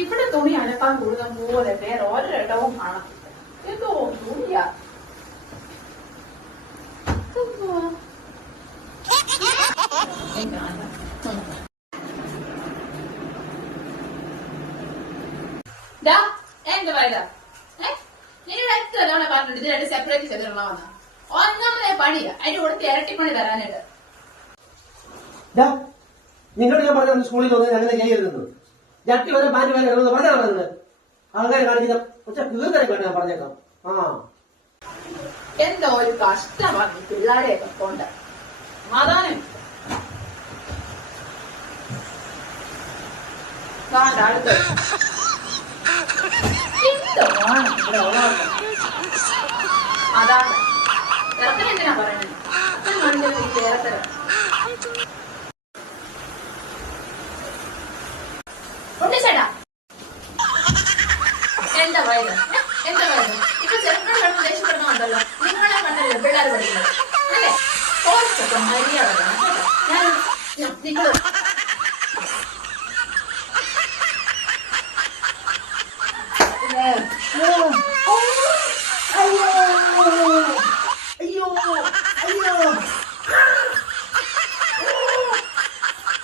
ഇവിടെ തുണി അനക്കാൻ കൂടുതൽ പോലെ വേറെ ഒരിടവും കാണാം. എന്തോ തുണിയാ. എന്തുവാ ഇത്? നിങ്ങൾ എത്ര തവണ പറഞ്ഞിട്ട് ഇത് രണ്ട് സെപ്പറേറ്റ് ചെയ്തിടണമെന്ന്? ഒന്നാമതേ പണിയാ, അതിന്റെ കൂടെ ഇരട്ടിപ്പണി തരാനായിട്ട്. നിങ്ങളോട് ഞാൻ പറഞ്ഞ സ്കൂളിൽ വന്ന് അങ്ങനെ ചെയ്യരുതെന്ന്. ജട്ടി വരെ പാൻറ് വരെ ഇടുന്നത് പറഞ്ഞാൽ പറഞ്ഞത് ആൾക്കാരെ കാണിക്കുന്ന തീർച്ചയായും വേണ്ട. ഞാൻ പറഞ്ഞേക്കാം. എന്തോ ഒരു കഷ്ടമാണ് പിള്ളേരെയൊക്കെ കൊണ്ട്. സമാധാനം അടുത്ത് അതാണ് ഇറക്കൽ. എന്തിനാ പറയുന്നത്? ചേർത്തരം ചേട്ടാ എന്താ വയത്? എന്താ വയത്? ഇപ്പൊ ചെറുപ്പം കിടന്ന് ദേഷ്യപ്പെടണമുണ്ടല്ലോ. നിങ്ങളെ കണ്ടല്ലോ പിള്ളേർ പഠിക്കുന്നത് അല്ലേ? കുറച്ചൊക്കെ മര്യാദ. നിങ്ങൾ